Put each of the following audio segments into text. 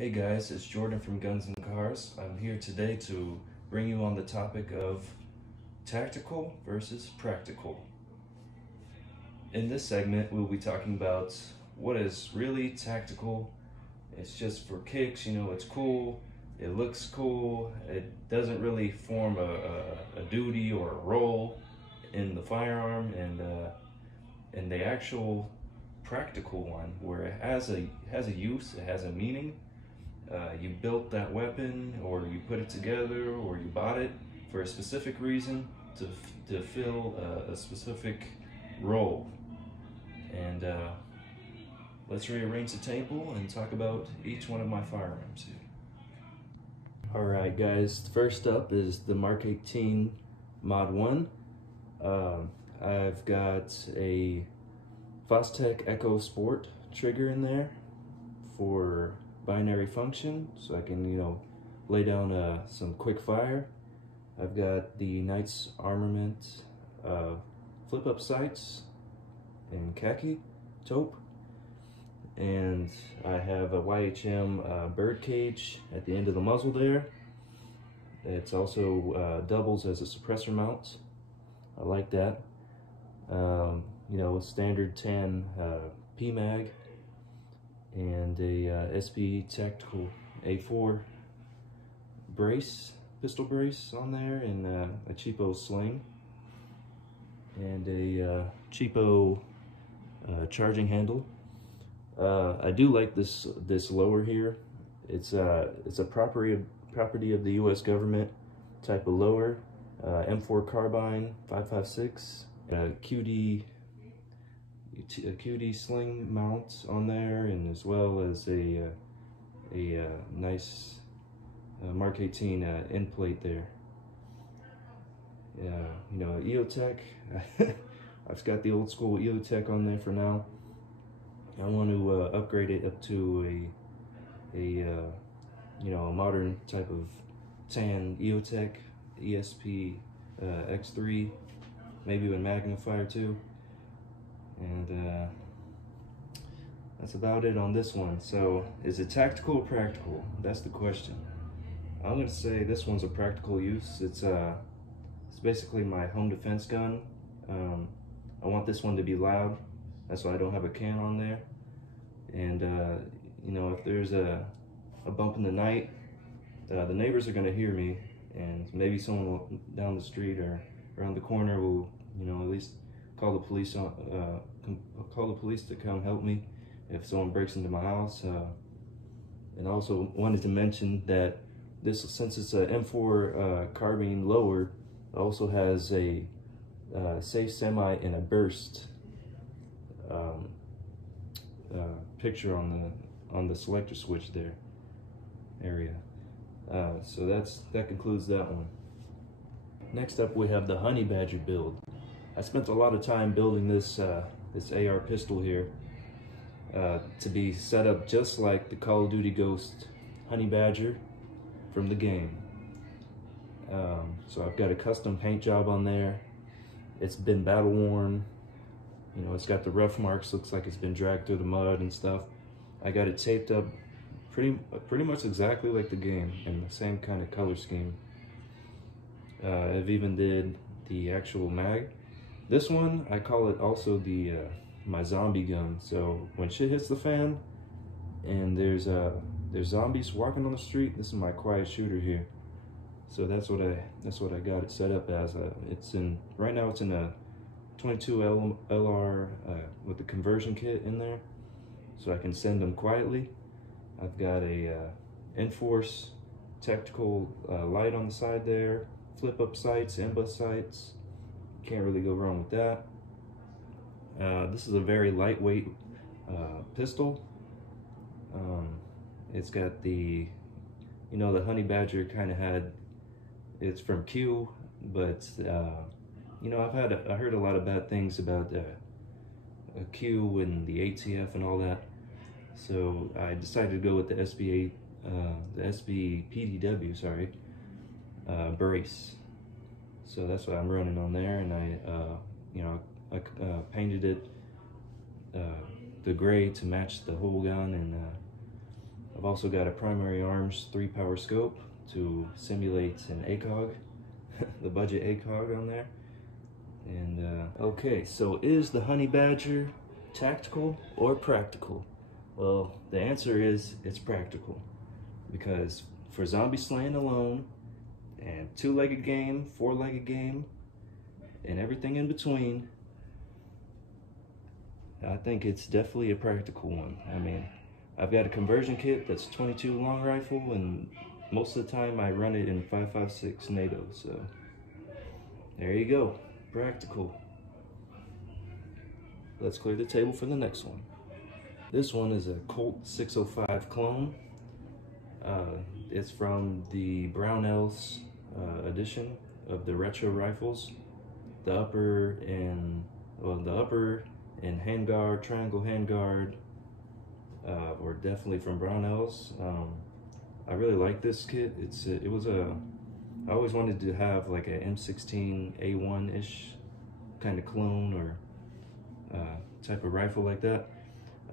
Hey guys, it's Jordan from Guns and Cars. I'm here today to bring you on the topic of tactical versus practical. In this segment, we'll be talking about what is really tactical. It's just for kicks, it's cool, it looks cool, it doesn't really form a duty or a role in the firearm, and the actual practical one where it has a use, it has a meaning. You built that weapon, or you put it together, or you bought it for a specific reason to fill a specific role. And let's rearrange the table and talk about each one of my firearms here. Alright guys, first up is the Mark 18 Mod 1. I've got a Fostech Echo Sport trigger in there for binary function, so I can, lay down some quick fire. I've got the Knights Armament flip-up sights in khaki taupe, and I have a YHM bird cage at the end of the muzzle there. It's also doubles as a suppressor mount. I like that. Standard 10 PMag, and a SP Tactical A4 brace, pistol brace on there, and a cheapo sling, and a cheapo charging handle. I do like this lower here. It's a property of the U.S. government type of lower, M4 carbine 5.56, a QD sling mount on there, and as well as a nice Mark 18 end plate there. EOTech. I've got the old school EOTech on there for now. I want to upgrade it up to a modern type of tan EOTech ESP X3, maybe with magnifier too. And that's about it on this one. So, is it tactical or practical? That's the question. I'm gonna say this one's a practical use. It's basically my home defense gun. I want this one to be loud. That's why I don't have a can on there. And if there's a bump in the night, the neighbors are gonna hear me, and maybe someone down the street or around the corner will, at least call the police to come help me if someone breaks into my house. And I also wanted to mention that since it's a M4 carbine lower, it also has a safe semi and a burst picture on the selector switch there area. So that concludes that one. Next up, we have the Honey Badger build. I spent a lot of time building this AR pistol here to be set up just like the Call of Duty Ghost Honey Badger from the game. So I've got a custom paint job on there. It's been battle worn. It's got the rough marks. Looks like it's been dragged through the mud and stuff. I got it taped up pretty much exactly like the game, in the same kind of color scheme. I've even did the actual mag. This one, I call it also my zombie gun. So when shit hits the fan and there's zombies walking on the street, this is my quiet shooter here. So that's what I got it set up as. Right now it's in a 22 LR with the conversion kit in there, so I can send them quietly. I've got a Enforce tactical light on the side there, flip up sights, ambush sights. Can't really go wrong with that. This is a very lightweight pistol. It's got the Honey Badger kind of it's from Q, but I heard a lot of bad things about Q and the ATF and all that. So I decided to go with the SB PDW, brace. So that's what I'm running on there, and I painted it the gray to match the whole gun, and I've also got a primary arms 3-power scope to simulate an ACOG, the budget ACOG on there. And okay, so is the honey badger tactical or practical? Well, the answer is it's practical, because for zombie slaying alone and 2-legged game, 4-legged game, and everything in between, I think it's definitely a practical one. I mean, I've got a conversion kit that's 22 long rifle, and most of the time I run it in 5.56 NATO, so there you go, practical. Let's clear the table for the next one. This one is a Colt 605 clone. It's from the Brownells edition of the retro rifles. The upper and handguard, triangle handguard, were definitely from Brownells. I really like this kit. I always wanted to have like a M16A1-ish kind of clone or type of rifle like that.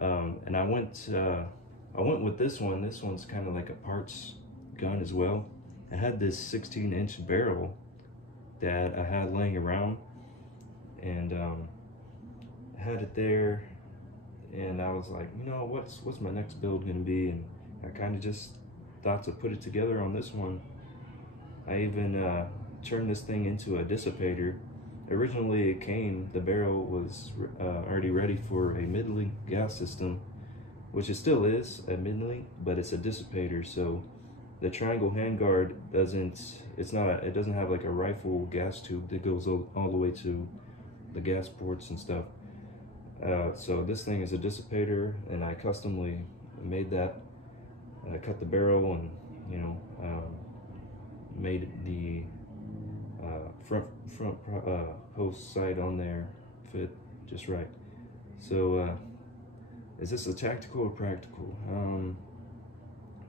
And I went with this one. This one's kind of like a parts gun as well. I had this 16-inch barrel that I had laying around, and I had it there, and I was like, you know, what's my next build gonna be? And I kind of just thought to put it together on this one. I even turned this thing into a dissipator. Originally the barrel was already ready for a mid-length gas system, which it still is a mid-length, but it's a dissipator. So the triangle handguard it doesn't have like a rifle gas tube that goes all the way to the gas ports and stuff. So this thing is a dissipator, and I customly made that. I cut the barrel and, you know, made the front post sight on there fit just right. So is this a tactical or practical?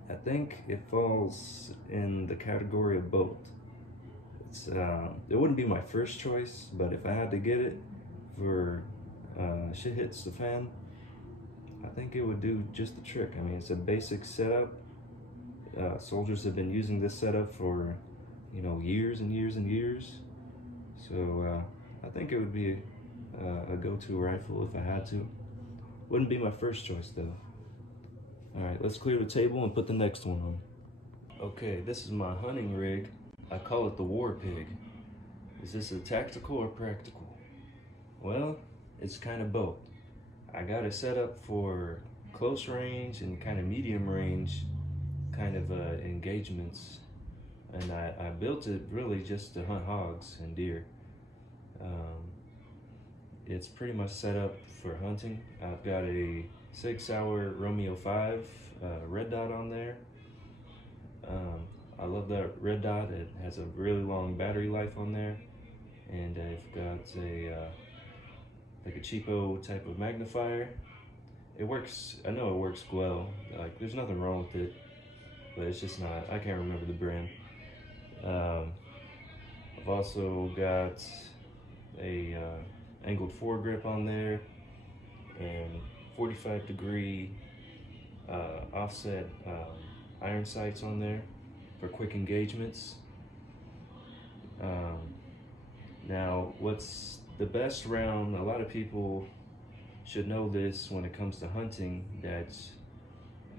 I think it falls in the category of both. It wouldn't be my first choice, but if I had to get it for shit hits the fan, I think it would do just the trick. I mean, it's a basic setup. Soldiers have been using this setup for, you know, years and years and years. So I think it would be a go-to rifle if I had to. Wouldn't be my first choice though. All right, let's clear the table and put the next one on. Okay, this is my hunting rig. I call it the War Pig. Is this a tactical or practical? Well, it's kind of both. I got it set up for close range and kind of medium range kind of engagements, and I built it really just to hunt hogs and deer. It's pretty much set up for hunting. I've got a Sig Sauer Romeo 5 red dot on there. I love that red dot. It has a really long battery life on there, and I've got like a cheapo type of magnifier. It works. I know it works well. Like, there's nothing wrong with it, but it's just not. I can't remember the brand. I've also got a angled foregrip on there, and 45-degree offset iron sights on there for quick engagements. Now, what's the best round? A lot of people should know this when it comes to hunting, that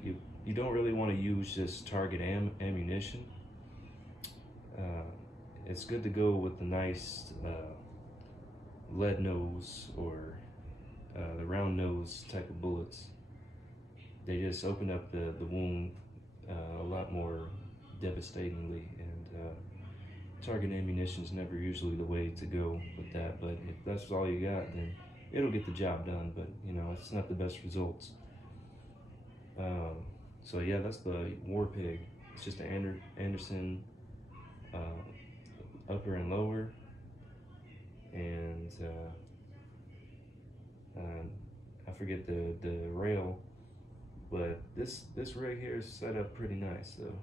you don't really want to use just target ammunition. It's good to go with the nice lead nose or the round nose type of bullets. They just open up the wound a lot more devastatingly, and target ammunition is never usually the way to go with that. But if that's all you got, then it'll get the job done, but you know, it's not the best results. So yeah, that's the War Pig. It's just an Anderson upper and lower, and I forget the rail, but this rig here is set up pretty nice though.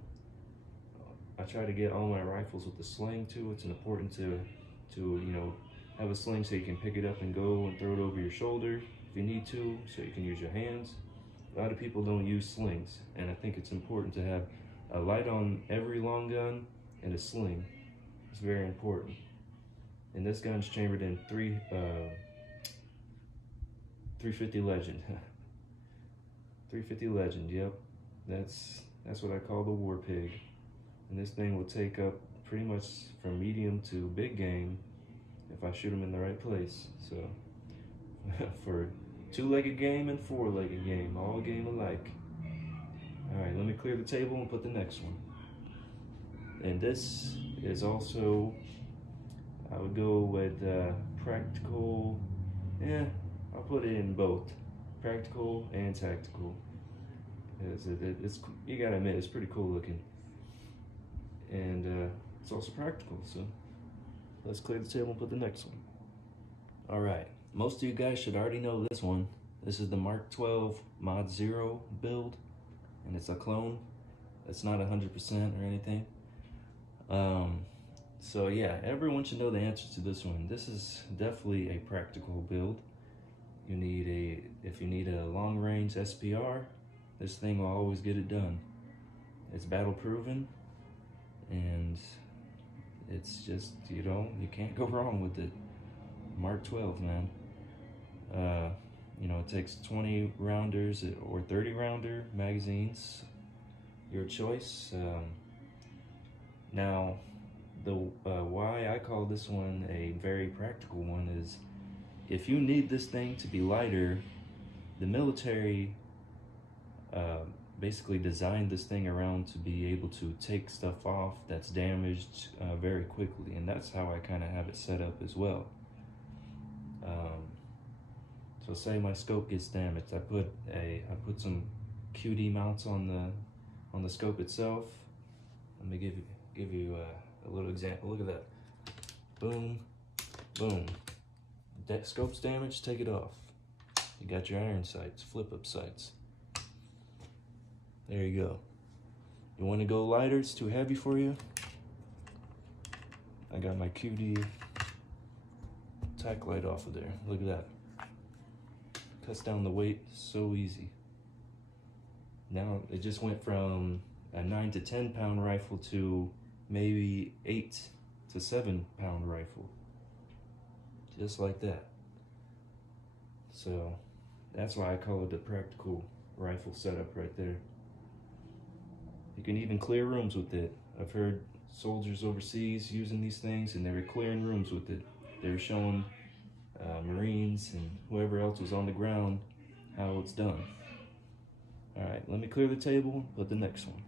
I try to get all my rifles with the sling too. It's important to you know, have a sling so you can pick it up and go and throw it over your shoulder if you need to, so you can use your hands. A lot of people don't use slings, and I think it's important to have a light on every long gun and a sling. It's very important. And this gun's chambered in 350 Legend. 350 Legend, yep. That's what I call the war pig. And this thing will take up pretty much from medium to big game if I shoot them in the right place. So for two-legged game and four-legged game, all game alike. All right, let me clear the table and put the next one. And this is also, I would go with practical. Yeah, I'll put it in both, practical and tactical. It's you gotta admit, it's pretty cool looking, and it's also practical. So let's clear the table and put the next one. All right, most of you guys should already know this one. This is the Mark 12 Mod 0 build, and it's a clone. It's not 100% or anything. So yeah, everyone should know the answer to this one. This is definitely a practical build. If you need a long range SPR, this thing will always get it done. It's battle proven, and it's just, you can't go wrong with it. Mark 12, man. It takes 20 rounders or 30 rounder magazines, your choice. Now, why I call this one a very practical one is, if you need this thing to be lighter, the military basically designed this thing around to be able to take stuff off that's damaged very quickly, and that's how I kind of have it set up as well. So say my scope gets damaged, I put some QD mounts on the scope itself. Let me give you a little example. Look at that. Boom, boom. That scope's damaged, take it off. You got your iron sights, flip up sights. There you go. You want to go lighter? It's too heavy for you? I got my QD tack light off of there. Look at that. Cuts down the weight so easy. Now it just went from a 9 to 10 pound rifle to maybe 8 to 7 pound rifle. Just like that. So that's why I call it the practical rifle setup right there. You can even clear rooms with it. I've heard soldiers overseas using these things, and they were clearing rooms with it. They were showing Marines and whoever else was on the ground how it's done. All right, let me clear the table and put the next one.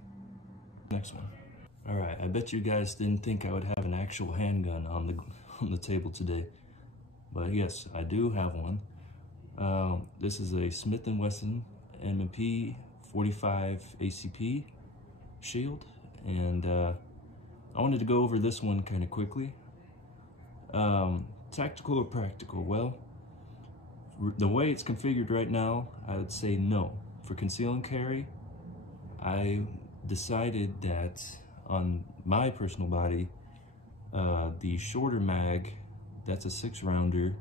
All right, I bet you guys didn't think I would have an actual handgun on the table today, but yes, I do have one. This is a Smith & Wesson M&P 45 ACP shield, and I wanted to go over this one kind of quickly. Tactical or practical? Well, the way it's configured right now, I would say no. For conceal and carry, I decided that on my personal body, the shorter mag, that's a 6-rounder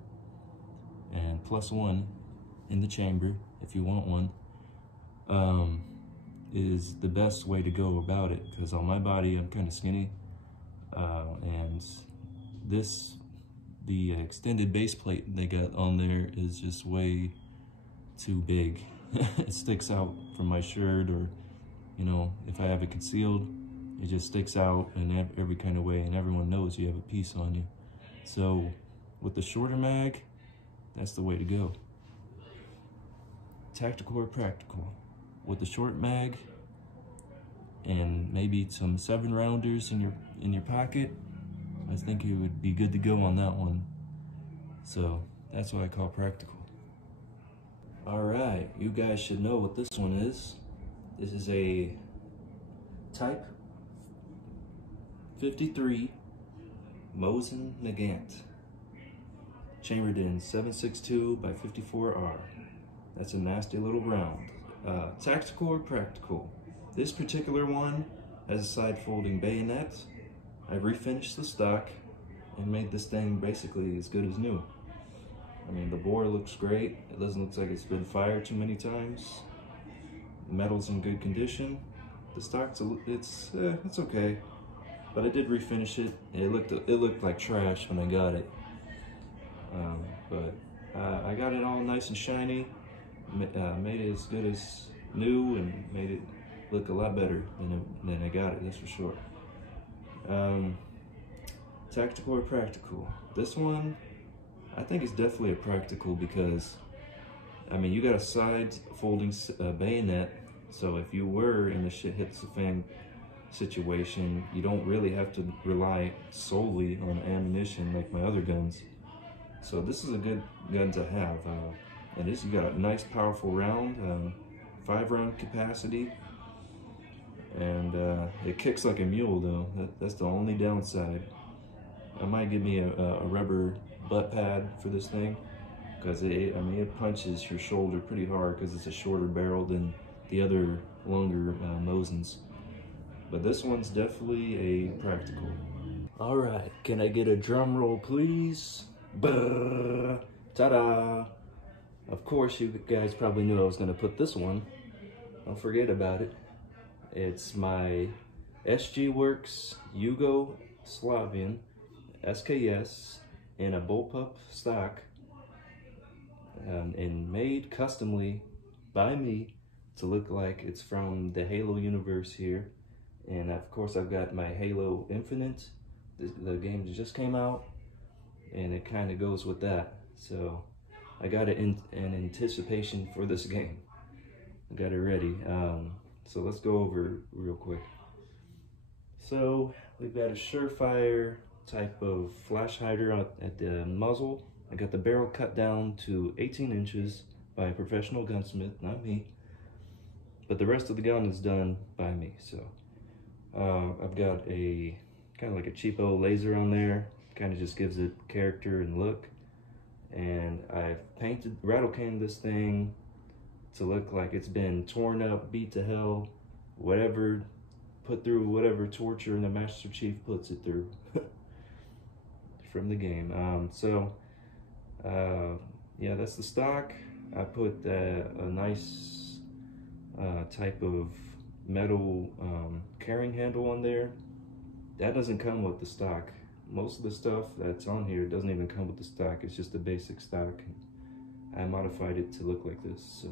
and +1 in the chamber if you want one, is the best way to go about it, because on my body I'm kind of skinny, and the extended base plate they got on there is just way too big. It sticks out from my shirt, or if I have it concealed, it just sticks out in every kind of way, and everyone knows you have a piece on you. So with the shorter mag, that's the way to go. Tactical or practical? With the short mag and maybe some 7-rounders in your pocket, I think you would be good to go on that one. So that's what I call practical. All right, you guys should know what this one is. This is a Type 53 Mosin Nagant, chambered in 7.62 by 54R. That's a nasty little round. Tactical or practical? This particular one has a side folding bayonet. I refinished the stock and made this thing basically as good as new. I mean, the bore looks great. It doesn't look like it's been fired too many times. Metal's in good condition. The stock's it's okay, but I did refinish it. It looked like trash when I got it, but I got it all nice and shiny. Made it as good as new and made it look a lot better than I got it. That's for sure. Tactical or practical? This one, I think it's definitely a practical because, I mean, you got a side folding bayonet, so if you were in the shit hits the fan situation, you don't really have to rely solely on ammunition like my other guns. So this is a good gun to have. And this, you got a nice powerful round, 5-round capacity, and it kicks like a mule though. That's the only downside. I might give me a rubber butt pad for this thing, because it punches your shoulder pretty hard because it's a shorter barrel than the other longer Mosins. But this one's definitely a practical. All right, can I get a drum roll, please? Brrr, ta-da! Of course, you guys probably knew I was gonna put this one. Don't forget about it. It's my SG Works Yugoslavian SKS in a bullpup stock, and made customly by me to look like it's from the Halo universe here. And of course I've got my Halo Infinite, the game that just came out, and it kind of goes with that. So I got it in anticipation for this game. I got it ready. So let's go over real quick. So we've got a Surefire type of flash hider at the muzzle. I got the barrel cut down to 18 inches by a professional gunsmith, not me. But the rest of the gun is done by me. So I've got a kind of like a cheapo laser on there. Kind of just gives it character and look. And I've rattle canned this thing to look like it's been torn up, beat to hell, whatever, put through whatever torture the Master Chief puts it through from the game. Yeah, that's the stock. I put a nice type of metal carrying handle on there. That doesn't come with the stock. Most of the stuff that's on here doesn't even come with the stock. It's just a basic stock. I modified it to look like this. So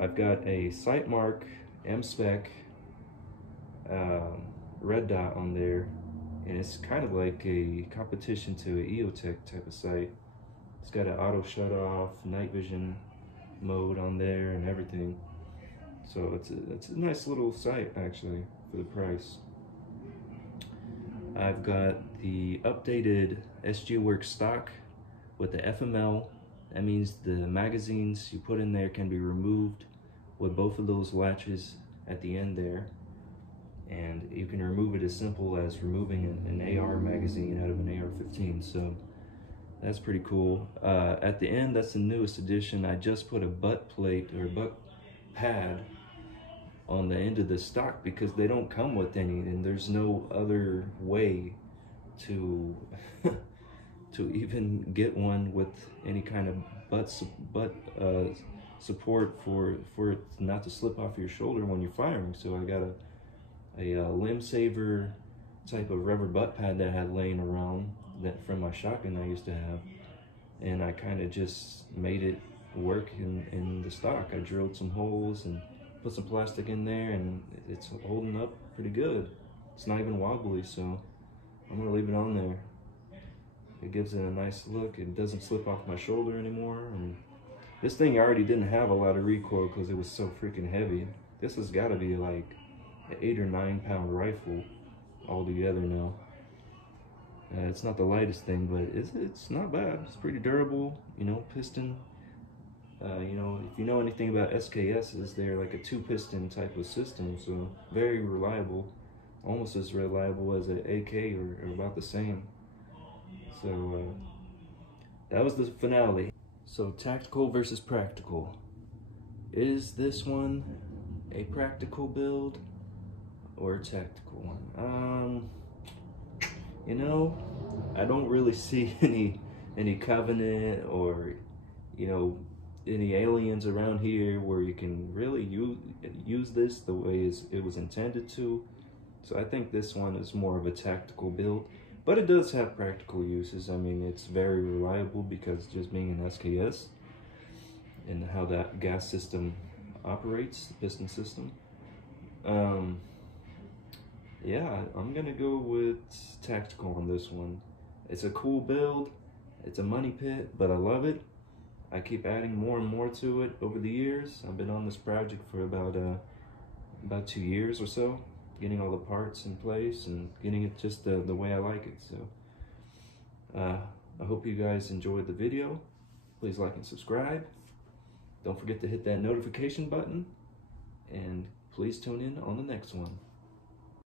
I've got a Sightmark M-Spec red dot on there, and it's kind of like a competition to an EOTech type of sight. It's got an auto shut off, night vision mode on there and everything. So it's a nice little sight actually for the price. I've got the updated SG Works stock with the FML. That means the magazines you put in there can be removed with both of those latches at the end there. And you can remove it as simple as removing an AR magazine out of an AR-15. So that's pretty cool. At the end, that's the newest edition. I just put a butt plate or a butt pad on the end of the stock because they don't come with any, and there's no other way to to even get one with any kind of butt support for it not to slip off your shoulder when you're firing. So I got a limb saver type of rubber butt pad that I had laying around that from my shotgun I used to have, and I kind of just made it work in the stock. I drilled some holes and put some plastic in there, and it's holding up pretty good. It's not even wobbly, so I'm gonna leave it on there. It gives it a nice look. It doesn't slip off my shoulder anymore. And this thing already didn't have a lot of recoil because it was so freaking heavy. This has got to be like an 8 or 9 pound rifle altogether now. It's not the lightest thing, but it's not bad. It's pretty durable, you know, piston. You know, if you know anything about SKSs, they're like a 2-piston type of system, so very reliable, almost as reliable as an AK or about the same. So that was the finale. So tactical versus practical. Is this one a practical build or a tactical one? You know, I don't really see any covenant or, you know, any aliens around here where you can really use this the way it was intended to. So I think this one is more of a tactical build, but it does have practical uses. I mean, it's very reliable because just being an SKS and how that gas system operates, the piston system. Yeah, I'm gonna go with tactical on this one. It's a cool build. It's a money pit, but I love it. I keep adding more and more to it over the years. I've been on this project for about 2 years or so, getting all the parts in place and getting it just the way I like it. So I hope you guys enjoyed the video. Please like and subscribe. Don't forget to hit that notification button, and please tune in on the next one.